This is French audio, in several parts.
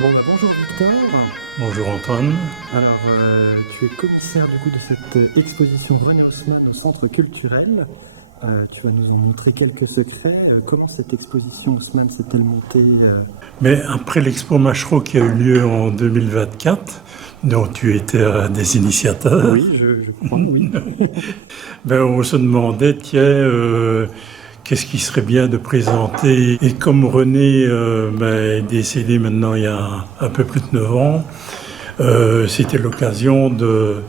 Bon, bah, bonjour Victor. Bonjour Antoine. Alors, tu es commissaire du coup de cette exposition René Haussmann au Centre culturel. Tu vas nous en montrer quelques secrets. Comment cette exposition Haussmann s'est-elle montée Mais après l'Expo Machereau qui a eu lieu en 2024, dont tu étais un des initiateurs, Oui, je crois, oui. ben on se demandait, tiens, qu'est-ce qui serait bien de présenter. Et comme René est décédé maintenant il y a un peu plus de 9 ans, c'était l'occasion de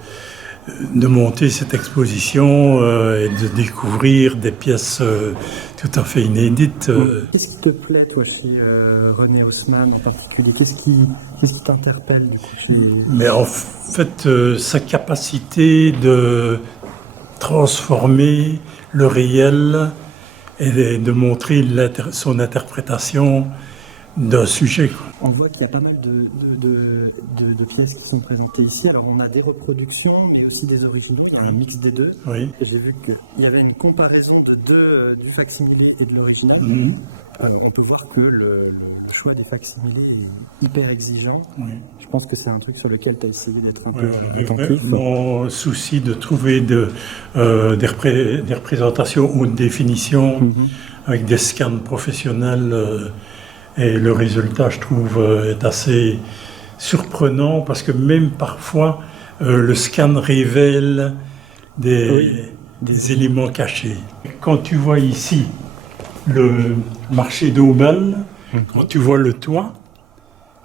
monter cette exposition et de découvrir des pièces tout à fait inédites. Qu'est-ce qui te plaît, toi, chez René Haussmann en particulier? Qu'est-ce qui t'interpelle du coup, chez... Mais en fait, sa capacité de transformer le réel et de montrer son interprétation d'un sujet, quoi. On voit qu'il y a pas mal de pièces qui sont présentées ici. Alors, on a des reproductions, mais aussi des originaux, un mix des deux. Oui. Et j'ai vu qu'il y avait une comparaison de deux, du facsimilé et de l'original. Alors, on peut voir que le choix des facsimilés est hyper exigeant. Oui. Je pense que c'est un truc sur lequel tu as essayé d'être un peu attentif. Mon souci de trouver des représentations ou des définitions avec des scans professionnels. Et le résultat, je trouve, est assez surprenant parce que même parfois, le scan révèle des éléments cachés. Quand tu vois ici le marché d'Aubel, quand tu vois le toit,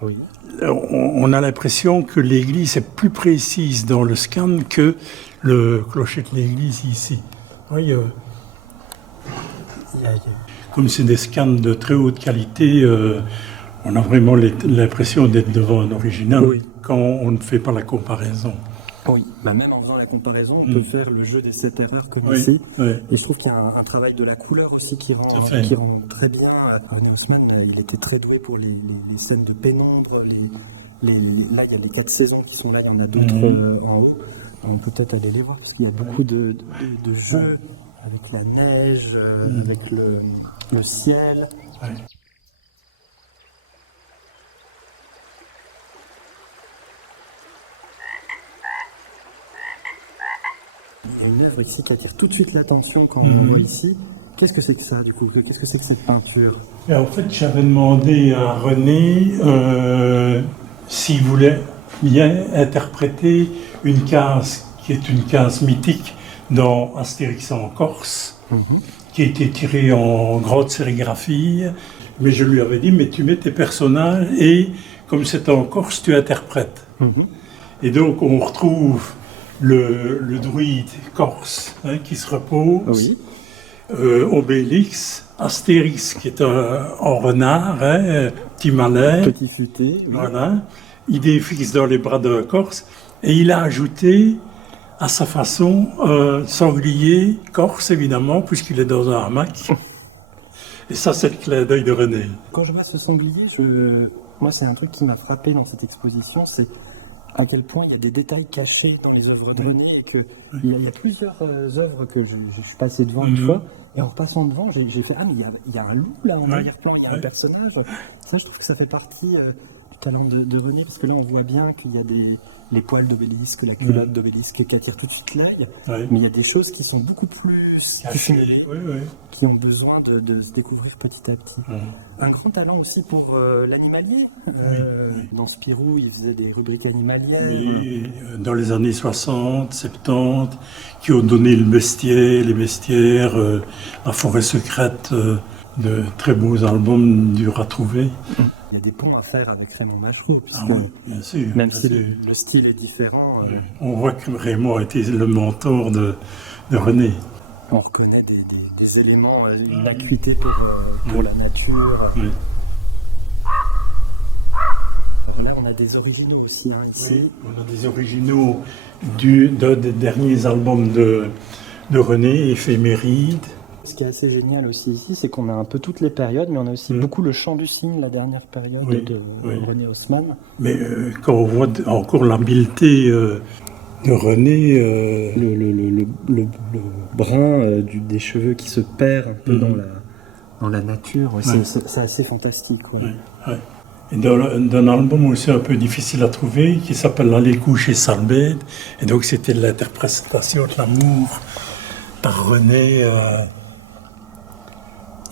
Oui. on a l'impression que l'église est plus précise dans le scan que le clocher de l'église ici. Oui, comme c'est des scans de très haute qualité, on a vraiment l'impression d'être devant un original quand on ne fait pas la comparaison. Oui, bah même en faisant la comparaison, on peut faire le jeu des 7 erreurs comme ici. Oui. Et je trouve qu'il y a un travail de la couleur aussi qui rend très bien. René Haussmann, il était très doué pour les scènes de pénombre. Là, il y a les 4 saisons qui sont là, il y en a d'autres en haut. On peut peut-être aller les voir parce qu'il y a beaucoup de jeux avec la neige, avec le ciel. Ouais. Il y a une œuvre ici qui attire tout de suite l'attention quand on la voit ici. Qu'est-ce que c'est que ça, du coup? Qu'est-ce que c'est que cette peinture? Et en fait, j'avais demandé à René s'il voulait bien interpréter une case qui est une case mythique dans Astérix en Corse, qui a été tirée en grande sérigraphie. Mais je lui avais dit, mais tu mets tes personnages et, comme c'est en Corse, tu interprètes. Et donc, on retrouve le druide corse qui se repose, Obélix, Astérix qui est en renard, petit malin, petit futé, voilà, Idéfix dans les bras d'un corse, et il a ajouté à sa façon sanglier corse évidemment puisqu'il est dans un hamac. Et ça, c'est le clin d'œil de René. Quand je vois ce sanglier, moi c'est un truc qui m'a frappé dans cette exposition, c'est à quel point il y a des détails cachés dans les œuvres de René et qu'il y a plusieurs œuvres que je suis passé devant une fois, et en repassant devant, j'ai fait « Ah, mais il y a un loup là en arrière-plan, il y a un personnage ». Ça, je trouve que ça fait partie du talent de René, parce que là, on voit bien qu'il y a les poils d'Obélisque, la culotte d'Obélisque qui attire tout de suite l'œil, mais il y a des choses qui sont beaucoup plus cachées, qui ont besoin de se découvrir petit à petit. Un grand talent aussi pour l'animalier. Dans Spirou, il faisait des rubriques animalières. Dans les années 60, 70, qui ont donné le bestiaire, les bestiaires, la forêt secrète, de très beaux albums durs à trouver. Il y a des ponts à faire avec Raymond Machereau, puisque bien sûr, même si le style est différent. On voit que Raymond a été le mentor de René. On reconnaît des éléments, une acuité pour la nature. Là, on a des originaux aussi, ici. Oui, on a des originaux des derniers albums de René, Éphéméride. Ce qui est assez génial aussi ici, c'est qu'on a un peu toutes les périodes, mais on a aussi beaucoup le Chant du Cygne, la dernière période de René Haussmann. Mais quand on voit encore l'habileté de René... Le brun des cheveux qui se perd un peu dans la nature, c'est assez fantastique. et d'un album aussi un peu difficile à trouver, qui s'appelle Aller coucher Salbed. Et donc c'était l'interprétation de l'amour par René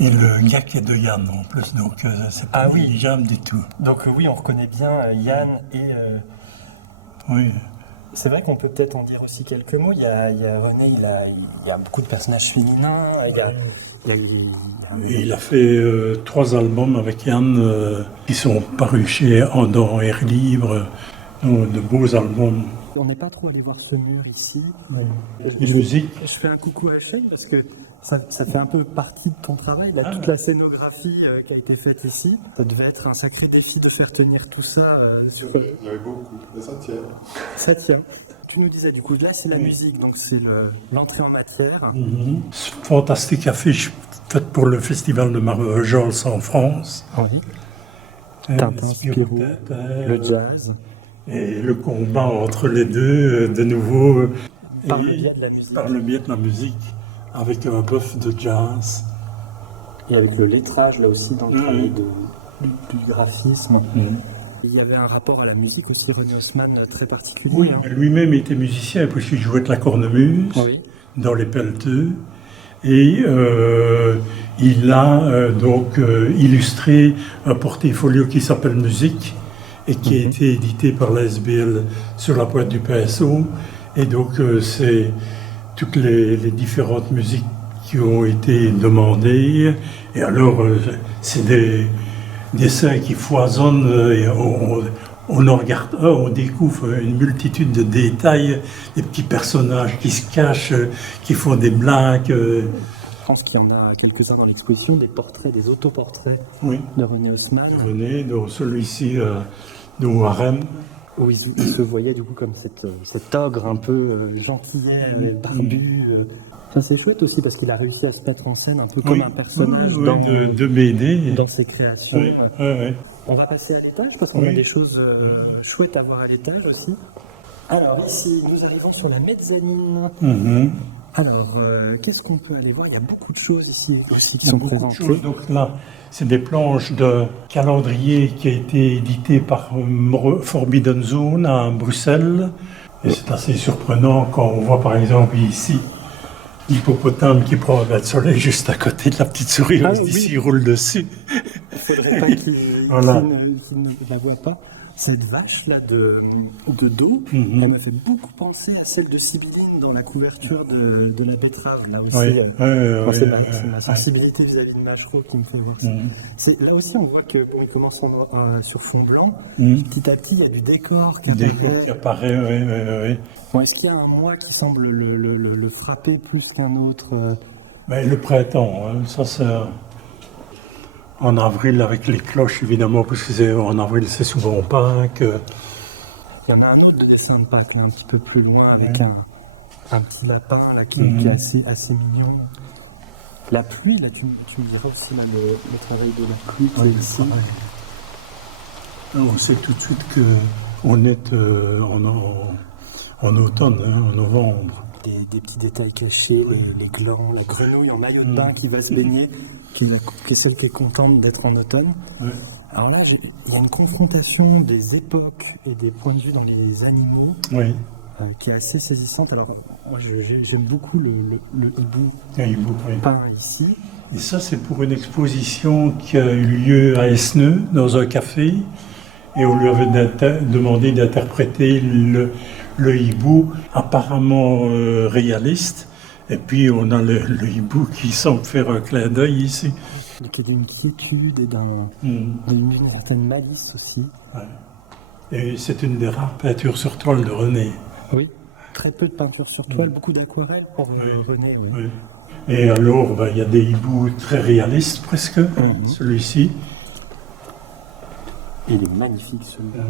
et le gars qui est de Yann en plus. Donc c'est pas négligeable du tout. Donc oui, on reconnaît bien Yann et... Oui. C'est vrai qu'on peut peut-être en dire aussi quelques mots. Il y a René, il y a beaucoup de personnages féminins. Il a fait 3 albums avec Yann qui sont parus dans Air Libre, de beaux albums. On n'est pas trop allé voir ce mur ici. Les musiques. Je fais un coucou à Shane parce que ça fait un peu partie de ton travail, toute la scénographie qui a été faite ici. Ça devait être un sacré défi de faire tenir tout ça. Il y avait beaucoup, mais ça tient. Ça tient. Tu nous disais du coup, là c'est la musique, donc c'est l'entrée en matière. Fantastique affiche faite pour le festival de Marvejols en France. Oui. Tintin, Spirou, le jazz. Et le combat entre les deux, de nouveau, par le biais de la musique. Par le biais de la musique, avec un buff de jazz. Et avec le lettrage, là aussi, dans le travail du graphisme. Il y avait un rapport à la musique aussi, René Haussmann, très particulier. Oui, lui-même était musicien, puisqu'il jouait de la cornemuse dans les pelleteux. Et il a donc illustré un portfolio qui s'appelle Musique, et qui a été édité par la SBL sur la boîte du PSO. Et donc, c'est toutes les différentes musiques qui ont été demandées. Et alors, c'est des dessins qui foisonnent. Et on en regarde un, on découvre une multitude de détails, des petits personnages qui se cachent, qui font des blagues. Je pense qu'il y en a quelques-uns dans l'exposition, des portraits, des autoportraits de René Haussmann. René, dont celui-ci de Warren. Où il se voyait du coup comme cet ogre un peu gentillet, barbu. Enfin, c'est chouette aussi parce qu'il a réussi à se mettre en scène un peu comme un personnage de BD. Dans ses créations. On va passer à l'étage parce qu'on a des choses chouettes à voir à l'étage aussi. Alors ici, nous arrivons sur la mezzanine. Alors, qu'est-ce qu'on peut aller voir? Il y a beaucoup de choses ici aussi qui sont présentées. Donc là, c'est des planches de calendrier qui a été édité par Forbidden Zone à Bruxelles. Et c'est assez surprenant quand on voit par exemple ici l'hippopotame qui prend un bain de soleil juste à côté de la petite souris. On se dit s'il roule dessus. Il ne faudrait pas qu'il ne la voit pas. Cette vache-là de dos, elle me fait beaucoup penser à celle de Sibylline dans la couverture de la betterave. Là aussi, c'est ma sensibilité vis-à-vis de Machereau qui me fait voir ça. Là aussi, on voit qu'il commence sur fond blanc. Petit à petit, il y a du décor qui apparaît. Bon, est-ce qu'il y a un mois qui semble le frapper plus qu'un autre Le printemps, ça c'est... En avril, avec les cloches, évidemment, parce qu'en avril, c'est souvent Pâques. Il y en a un autre de dessin de Pâques, un petit peu plus loin, avec un petit lapin là, qui est assez mignon. La pluie, là, tu me diras aussi là, le travail de la pluie qui est ici. On sait tout de suite qu'on est en automne, en novembre. Des petits détails cachés, les glands, la grenouille en maillot de bain qui va se baigner, qui est celle qui est contente d'être en automne. Alors là, il y a une confrontation des époques et des points de vue dans les animaux qui est assez saisissante. Alors, moi, j'aime beaucoup le hibou peint ici. Et ça, c'est pour une exposition qui a eu lieu à Esneux, dans un café, et on lui avait demandé d'interpréter le hibou apparemment réaliste, et puis on a le hibou qui semble faire un clin d'œil ici. Qui est d'une quiétude et d'une certaine malice aussi. Et c'est une des rares peintures sur toile de René. Oui, très peu de peintures sur toile, beaucoup d'aquarelles pour René. Et alors, il y a des hiboux très réalistes presque, celui-ci. Il est magnifique celui-là.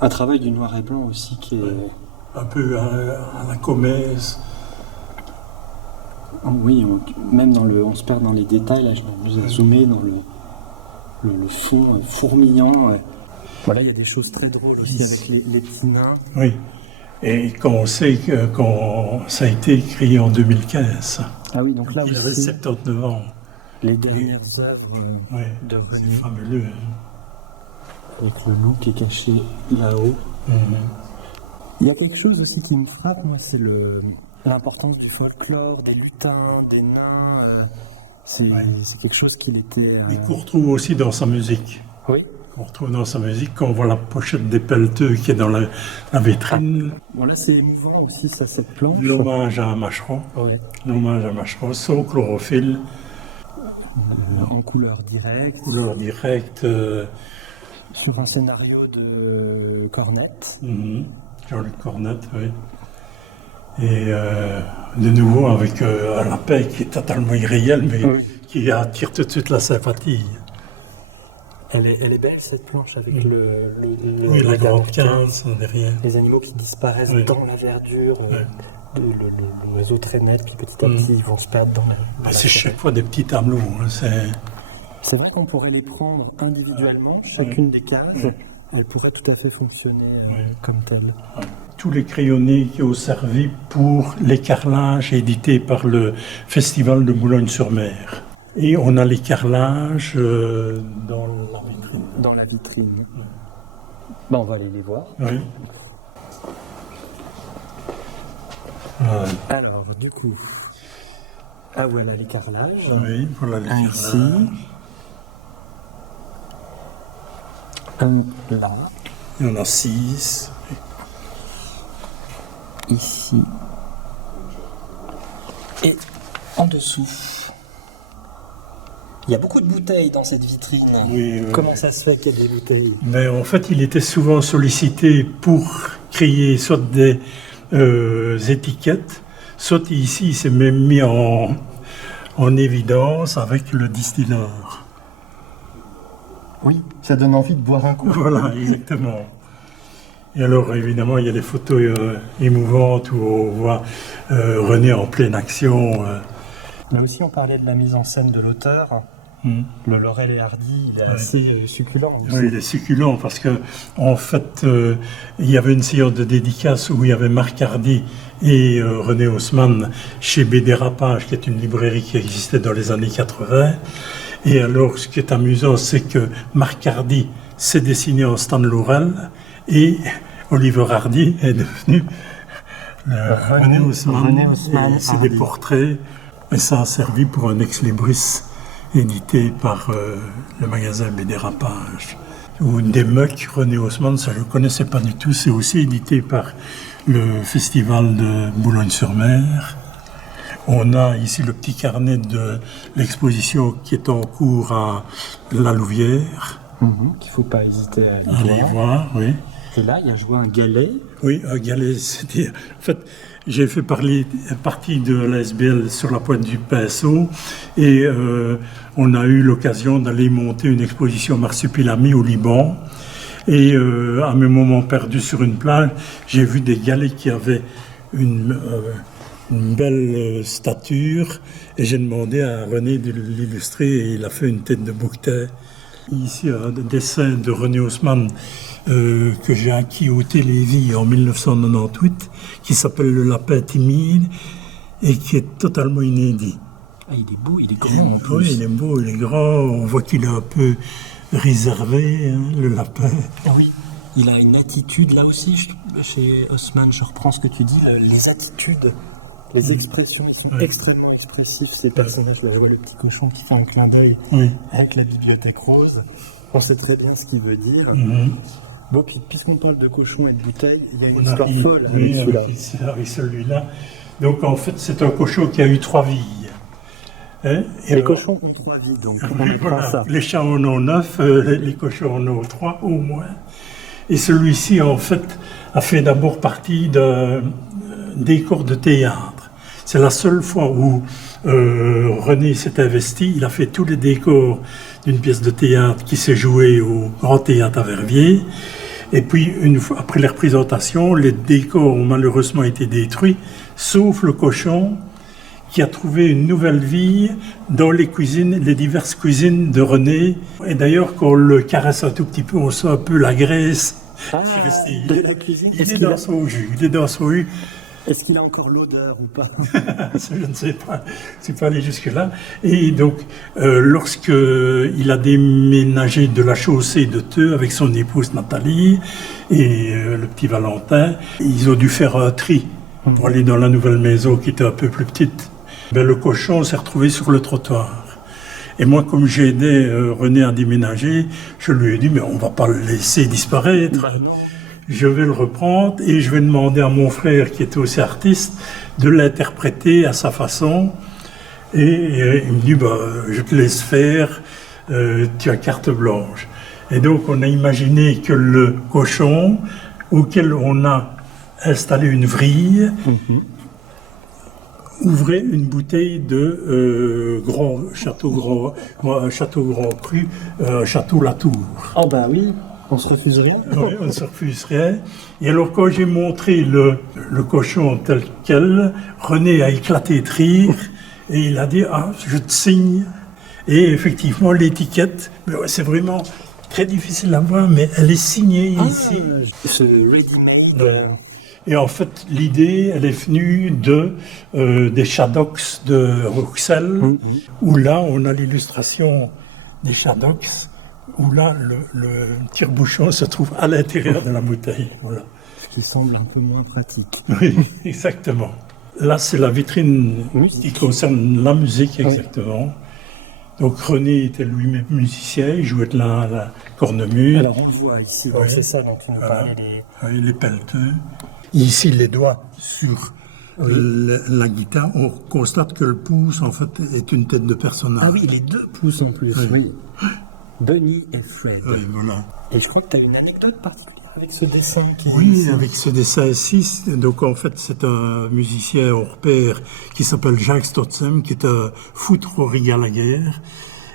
Un travail du noir et blanc aussi qui est... Un peu à la Comèze. Oui, même on se perd dans les détails, là je vous ai zoomé dans le fond fourmillant. Voilà, il y a des choses très drôles aussi avec les petits nains. Oui, et quand on sait que ça a été écrit en 2015. Ah oui, donc là il avait 79 ans. Les dernières œuvres de René. C'est fabuleux. avec le loup qui est caché là-haut. Il y a quelque chose aussi qui me frappe, moi, c'est l'importance du folklore, des lutins, des nains. C'est quelque chose qu'il était... Mais qu'on retrouve aussi dans sa musique. Oui. On retrouve dans sa musique, quand on voit la pochette des pelleteux qui est dans la vitrine. Bon, là, c'est émouvant aussi, ça, cette planche. L'hommage à Macheron. Ouais. L'hommage à Macheron, sans chlorophylle. En couleur directe. Couleur directe. Sur un scénario de Cornette. Jean-Luc Cornette, oui. Et de nouveau avec un lapin qui est totalement irréel, mais qui attire tout de suite la sympathie. Elle est belle cette planche avec la grande 15 derrière. Les animaux qui disparaissent dans la verdure, l'oiseau très net, puis petit à petit ils vont se perdre dans la c'est chaque fois des petits tableaux. C'est vrai qu'on pourrait les prendre individuellement, chacune des cases, elle pourrait tout à fait fonctionner comme telle. Tous les crayonnés qui ont servi pour les carrelages édités par le Festival de Boulogne-sur-Mer. Et on a les carrelages dans la vitrine. Dans la vitrine. On va aller les voir. Oui. Alors, du coup, voilà les carrelages. Oui, voilà les carrelages. Ici. Là. Il y en a 6. Ici. Et en dessous. Il y a beaucoup de bouteilles dans cette vitrine. Oui, Comment ça se fait qu'il y a des bouteilles? Mais en fait, il était souvent sollicité pour créer soit des étiquettes, soit ici, il s'est même mis en évidence avec le distilleur. Oui, ça donne envie de boire un coup. Voilà, exactement. Et alors, évidemment, il y a des photos émouvantes où on voit René en pleine action. Mais aussi, on parlait de la mise en scène de l'auteur. Le Laurel et Hardy, il est assez succulent. Oui, il est succulent parce que, en fait, il y avait une séance de dédicace où il y avait Marc Hardy et René Haussmann chez Bédérapage, qui est une librairie qui existait dans les années 80. Et alors, ce qui est amusant, c'est que Marc Hardy s'est dessiné en Stan Laurel et Oliver Hardy est devenu René Haussmann. C'est des portraits et ça a servi pour un ex-libris édité par le magasin Bédérapage. Ou des mugs, René Haussmann, ça je ne connaissais pas du tout, c'est aussi édité par le Festival de Boulogne-sur-Mer. On a ici le petit carnet de l'exposition qui est en cours à La Louvière. Qu'il ne faut pas hésiter à aller voir. Oui. Et là, il y a joué un galet. Oui, un galet, c'est-à-dire... En fait, j'ai fait partie de l'ASBL sur la pointe du pinceau et on a eu l'occasion d'aller monter une exposition Marsupilami au Liban. Et à mes moments perdus sur une plage, j'ai vu des galets qui avaient une belle stature et j'ai demandé à René de l'illustrer et il a fait une tête de bouquetin. Ici, un dessin de René Haussmann que j'ai acquis au Télévis en 1998, qui s'appelle Le Lapin timide et qui est totalement inédit. Ah, il est beau, il est grand en plus. Oui, il est beau, il est grand, on voit qu'il est un peu réservé, hein, le lapin. Oui, il a une attitude, là aussi, chez Haussmann, je reprends ce que tu dis, les attitudes, les expressions, ils sont extrêmement expressifs, ces personnages. Là, je vois le petit cochon qui fait un clin d'œil avec la bibliothèque rose. On sait très bien ce qu'il veut dire. Bon, puis puisqu'on parle de cochon et de bouteille, il y a une histoire folle avec celui-là. Avec celui-là. Donc en fait, c'est un cochon qui a eu 3 vies. Hein? Les cochons ont 3 vies, donc on apprend ça. Les chats en ont 9, les cochons en ont 3 au moins. Et celui-ci, en fait, a fait d'abord partie d'un décor de théâtre. C'est la seule fois où René s'est investi. Il a fait tous les décors d'une pièce de théâtre qui s'est jouée au Grand Théâtre à Verviers. Et puis, une fois, après les représentations, les décors ont malheureusement été détruits, sauf le cochon qui a trouvé une nouvelle vie dans les cuisines, les diverses cuisines de René. Et d'ailleurs, quand on le caresse un tout petit peu, on sent un peu la graisse qui est restée. De la cuisine. Il est dans son jus. Est-ce qu'il a encore l'odeur ou pas? Ça, je ne sais pas, je ne suis pas allé jusque-là. Et donc, lorsque il a déménagé de la chaussée de Theux avec son épouse Nathalie et le petit Valentin, ils ont dû faire un tri pour aller dans la nouvelle maison qui était un peu plus petite. Ben, le cochon s'est retrouvé sur le trottoir. Et moi, comme j'ai aidé René à déménager, je lui ai dit, mais on ne va pas le laisser disparaître. Non. Je vais le reprendre et je vais demander à mon frère, qui était aussi artiste, de l'interpréter à sa façon. Et il me dit, bah, je te laisse faire, tu as carte blanche. Et donc, on a imaginé que le cochon, auquel on a installé une vrille, ouvrait une bouteille de Château Grand Cru, Château Latour. Oh bah oui, on se refuse rien. Oui, on ne se refuserait. Et alors, quand j'ai montré le cochon tel quel, René a éclaté de rire et il a dit « Ah, je te signe ». Et effectivement, l'étiquette, c'est vraiment très difficile à voir, mais elle est signée ici. Ce ready-made. Et en fait, l'idée, elle est venue des Shadocks de Rouxel, où là, on a l'illustration des Shadocks, où là, le tire-bouchon se trouve à l'intérieur de la bouteille. Voilà. Ce qui semble un peu moins pratique. Oui, exactement. Là, c'est la vitrine qui concerne la musique, exactement. Donc René était lui-même musicien, il jouait de la cornemuse. Alors on le voit ici, donc c'est ça dont tu nous parlais. Les pelleteux. Ici, les doigts sur la guitare, on constate que le pouce, en fait, est une tête de personnage. Ah oui, les deux pouces en plus, oui. Bunny et Fred. Oui, voilà. Et je crois que tu as une anecdote particulière avec ce dessin qui est Oui, ici. avec ce dessin-ci. Donc, en fait, c'est un musicien hors pair qui s'appelle Jacques Stotsem, qui est un foutre au riz à la guerre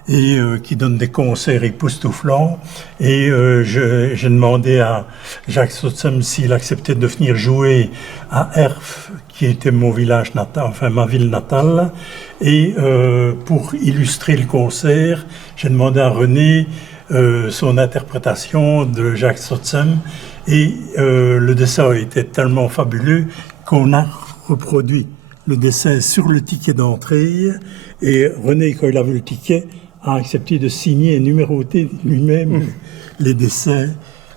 et qui donne des concerts époustouflants. Et j'ai demandé à Jacques Stotsem s'il acceptait de venir jouer à Erf, qui était mon village natal, enfin ma ville natale. Et pour illustrer le concert, j'ai demandé à René son interprétation de Jacques Stotsem. Et le dessin était tellement fabuleux qu'on a reproduit le dessin sur le ticket d'entrée. Et René, quand il a vu le ticket, a accepté de signer et numéroter lui-même les dessins,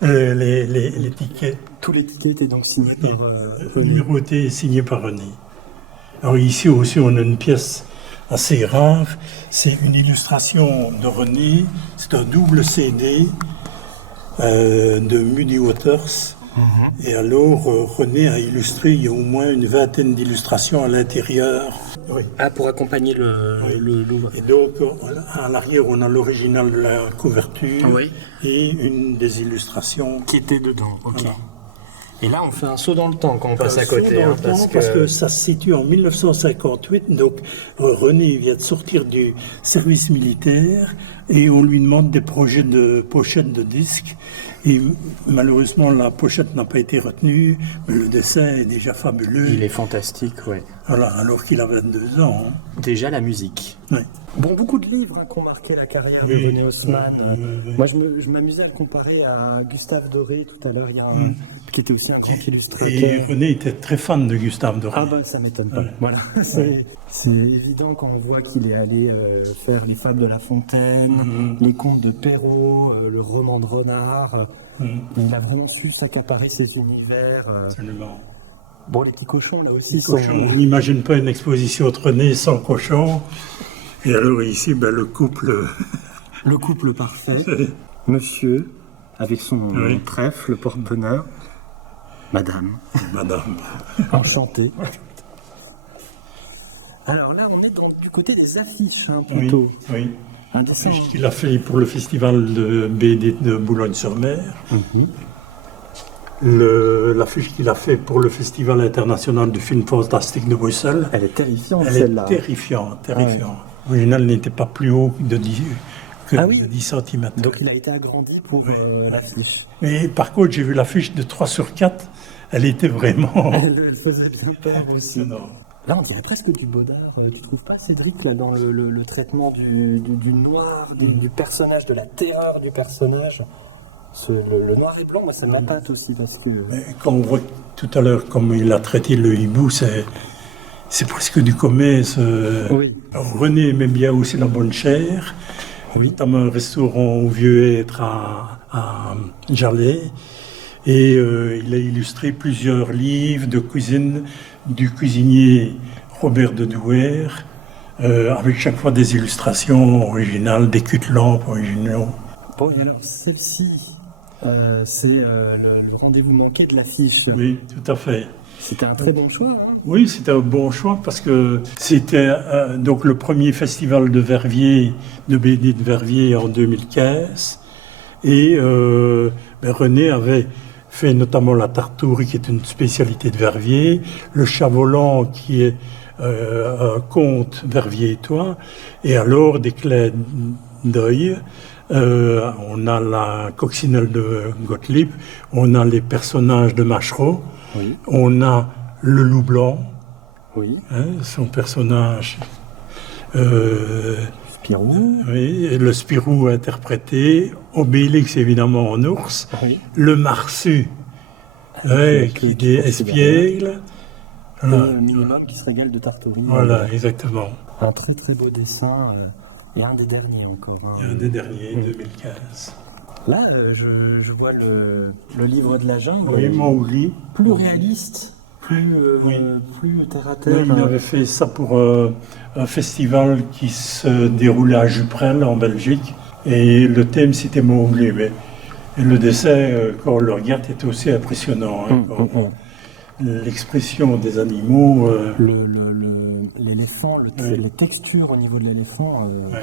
les tickets. Tous les tickets étaient donc signés par René. Numérotés et signés par René. Alors ici aussi, on a une pièce assez rare. C'est une illustration de René. C'est un double CD de Muddy Waters. Et alors, René a illustré, il y a au moins une vingtaine d'illustrations à l'intérieur. Oui. Ah, pour accompagner l'ouvrage. Et donc, à l'arrière, on a l'original de la couverture et une des illustrations. Qui était dedans, ok. Voilà. Et là, on fait un saut dans le temps quand on passe à côté. Parce que ça se situe en 1958, donc René vient de sortir du service militaire et on lui demande des projets de pochettes de disques. Et malheureusement, la pochette n'a pas été retenue, mais le dessin est déjà fabuleux. Il est fantastique, oui. Voilà, alors qu'il a 22 ans. Déjà la musique. Oui. Bon, beaucoup de livres qui ont marqué la carrière de René Haussmann. Moi, je m'amusais à le comparer à Gustave Doré tout à l'heure, qui était aussi un grand illustrateur. Et René était très fan de Gustave Doré. Ah ben, ça m'étonne pas. Voilà. C'est évident quand on voit qu'il est allé faire les fables de La Fontaine, les contes de Perrault, le roman de Renard. Il a vraiment su s'accaparer ces univers. Absolument. Bon, les petits cochons, là aussi, On n'imagine pas une exposition de René sans cochon. Et alors ici, le couple... Le couple parfait. Monsieur, avec son trèfle, le porte-bonheur. Madame. Madame. Enchanté. Alors là, on est du côté des affiches, plutôt. Oui. Un dessin qu'il a fait pour le festival de BD de Boulogne-sur-Mer. L'affiche qu'il a fait pour le festival international du film fantastique de Bruxelles. Elle est terrifiante, Elle celle-là. est terrifiante. L'original n'était pas plus haut de 10 cm. Donc il a été agrandi pour l'affiche. Et par contre, j'ai vu l'affiche de 3/4. Elle était vraiment... Elle faisait bien peur aussi. Là, on dirait presque du Baudard. Tu trouves pas, Cédric, là, dans le traitement du noir, du personnage, de la terreur du personnage? Le noir et blanc, moi, ça m'appâte aussi parce que. Mais quand on voit tout à l'heure comme il a traité le hibou, c'est presque du commerce. Oui. René aimait bien aussi la bonne chair. Oui. Notamment un restaurant au Vieux-Être à Jalais. Et il a illustré plusieurs livres de cuisine du cuisinier Robert de Douer, avec chaque fois des illustrations originales, des culs de lampe originaux. Bon, alors celle-ci, c'est le rendez-vous manqué de l'affiche. Oui, tout à fait. C'était un très bon choix. Hein. Oui, c'était un bon choix parce que c'était donc le premier festival de Verviers, de BD de Verviers en 2015. Et René avait fait notamment la tartourie qui est une spécialité de Verviers, le chat volant qui est un conte verviétois, et alors des clés d'œil. On a la coccinelle de Gottlieb, on a les personnages de Machereau, Oui. on a le loup blanc, Oui. son personnage. Spirou. Oui, et le Spirou interprété, Obélix évidemment en ours, Oui. le Marsu qui est espiègle. Et Voilà. le minimum qui se régale de tartourie. Voilà, exactement. Un très très beau dessin et un des derniers encore. Hein. Il y a un des derniers, 2015. Là, je vois le livre de la jungle. Oui, Mowgli. Plus réaliste, plus terre à terre. Oui, il avait fait ça pour un festival qui se déroulait à Juprel en Belgique. Et le thème c'était Mowgli. Et le dessin, quand on le regarde, est aussi impressionnant. Hein, l'expression des animaux. L'éléphant, Oui. les textures au niveau de l'éléphant. Ouais.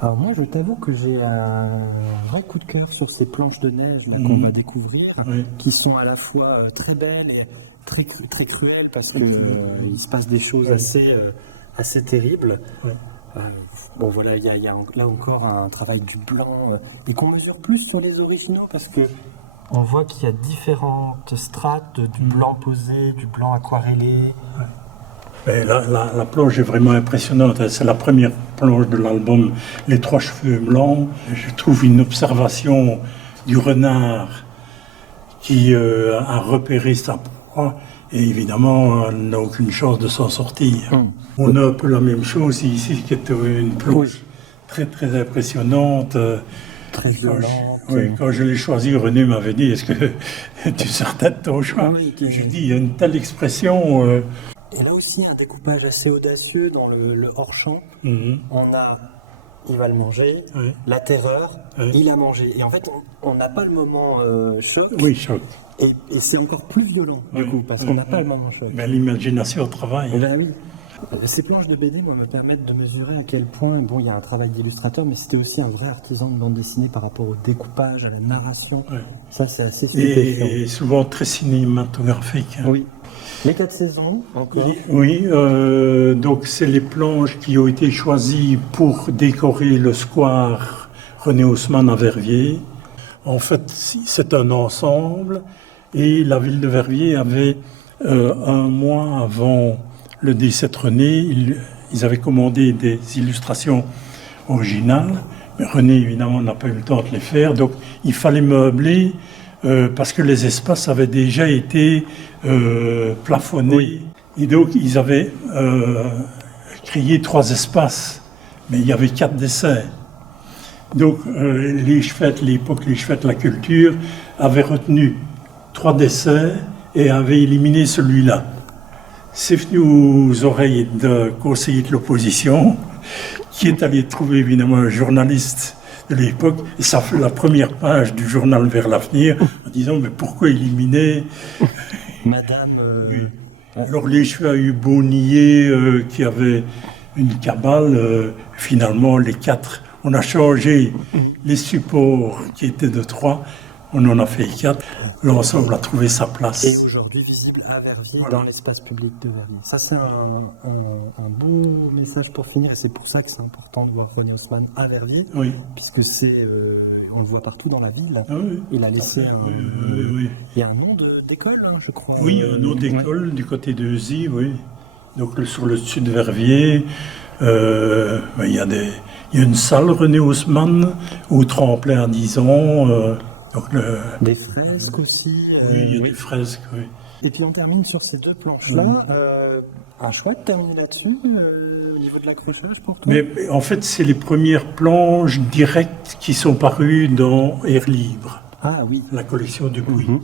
Alors moi, je t'avoue que j'ai un vrai coup de cœur sur ces planches de neige là, qu'on va découvrir, Oui. qui sont à la fois très belles et très cruelles parce que il se passe des choses assez terribles. Oui. Bon voilà, il y a là encore un travail du blanc et qu'on mesure plus sur les originaux parce que on voit qu'il y a différentes strates du blanc posé, du blanc aquarellé. Mais la planche est vraiment impressionnante. C'est la première planche de l'album Les Trois Cheveux Blancs. Je trouve une observation du renard qui a repéré sa proie et évidemment n'a aucune chance de s'en sortir. On a un peu la même chose ici, qui est une planche très très impressionnante. Très violente. Quand je l'ai choisi, René m'avait dit, est-ce que tu sortais de ton choix? J'ai dit, il y a une telle expression. Et là aussi, un découpage assez audacieux dans le hors-champ. On a, il va le manger, Oui. la terreur, il a mangé. Et en fait, on n'a pas le moment choc. Oui, choc. Et c'est encore plus violent, du coup, parce qu'on n'a pas le moment choc. Ben, l'imagination travaille. Eh ben oui. Ces planches de BD me permettent de mesurer à quel point, bon, il y a un travail d'illustrateur, mais c'était aussi un vrai artisan de bande dessinée par rapport au découpage, à la narration. Ouais. Ça, c'est assez stupéfiant. Et souvent très cinématographique. Hein. Oui. Les 4 saisons, encore. Oui, donc c'est les planches qui ont été choisies pour décorer le square René Haussmann à Verviers. En fait, c'est un ensemble et la ville de Verviers avait, un mois avant le décès de René, ils avaient commandé des illustrations originales. Mais René, évidemment, n'a pas eu le temps de les faire, donc il fallait meubler parce que les espaces avaient déjà été plafonnés. Oui. Et donc, ils avaient créé 3 espaces, mais il y avait 4 dessins. Donc, les Schwedt, l'époque, les Schwedt, la culture, avaient retenu 3 dessins et avaient éliminé celui-là. C'est venu aux oreilles d'un conseiller de l'opposition qui est allé trouver évidemment un journaliste de l'époque et ça fait la première page du journal Vers l'avenir en disant mais pourquoi éliminer Madame... Oui. Alors les cheveux a eu beau nier qui avait une cabale, finalement les 4, on a changé les supports qui étaient de 3. On en a fait 4. L'ensemble a trouvé sa place. Et aujourd'hui visible à Verviers, dans l'espace public de Verviers. Ça, c'est un beau message pour finir. Et c'est pour ça que c'est important de voir René Haussmann à Verviers. Oui. Puisque on le voit partout dans la ville. Oui. Il a laissé Oui. Il y a un nom d'école, hein, je crois. Oui, un nom d'école du côté de Zy, oui. Donc sur le sud de Verviers, il y a une salle René Haussmann au tremplin à 10 ans. Donc Des fresques aussi. oui, il y a oui. des fresques, oui. Et puis on termine sur ces 2 planches-là. Un choix de terminer là-dessus au niveau de l'accrochage pour toi? Mais en fait, c'est les premières planches directes qui sont parues dans Air Libre, Ah oui. la collection de Puy. Mhm.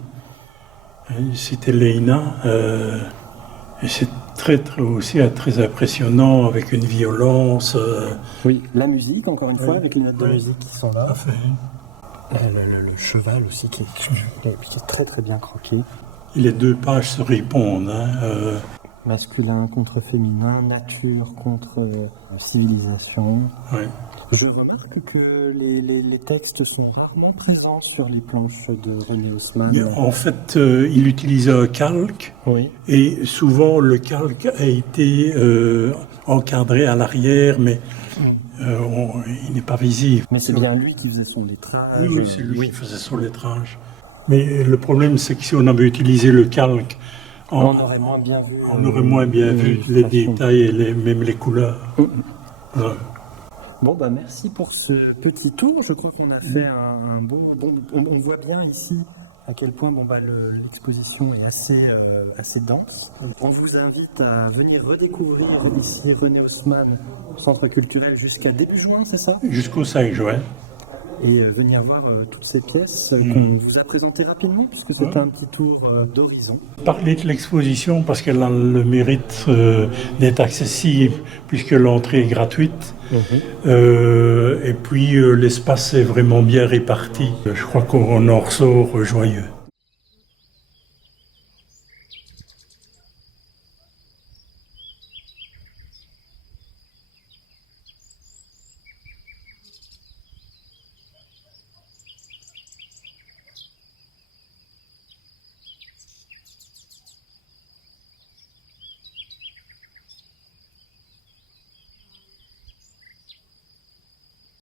C'était Leïna, et c'est aussi très impressionnant, avec une violence. Oui, la musique, encore une fois, Oui. avec les notes de Oui. musique qui sont là. Parfait. Le cheval aussi qui est très très bien croqué. Et les 2 pages se répondent. Hein, Masculin contre féminin, nature contre civilisation. ouais. Je remarque que les textes sont rarement présents sur les planches de René Haussmann. Mais en fait, il utilisait un calque, Oui. et souvent le calque a été encadré à l'arrière, mais il n'est pas visible. Mais c'est bien lui qui faisait son lettrage. Oui, c'est lui qui faisait son lettrage. Mais le problème, c'est que si on avait utilisé le calque, On aurait moins bien vu. on aurait moins bien vu les détails et même les couleurs. Ouais. Bon, bah merci pour ce petit tour. Je crois qu'on a fait un bon. On voit bien ici à quel point l'exposition est assez dense. On vous invite à venir redécouvrir ici René Haussmann, centre culturel, jusqu'à début juin, c'est ça? Jusqu'au 5 juin. Et venir voir toutes ces pièces qu'on vous a présentées rapidement, puisque c'est un petit tour d'horizon. Parler de l'exposition parce qu'elle a le mérite d'être accessible puisque l'entrée est gratuite. Et puis l'espace est vraiment bien réparti. Je crois qu'on en ressort joyeux.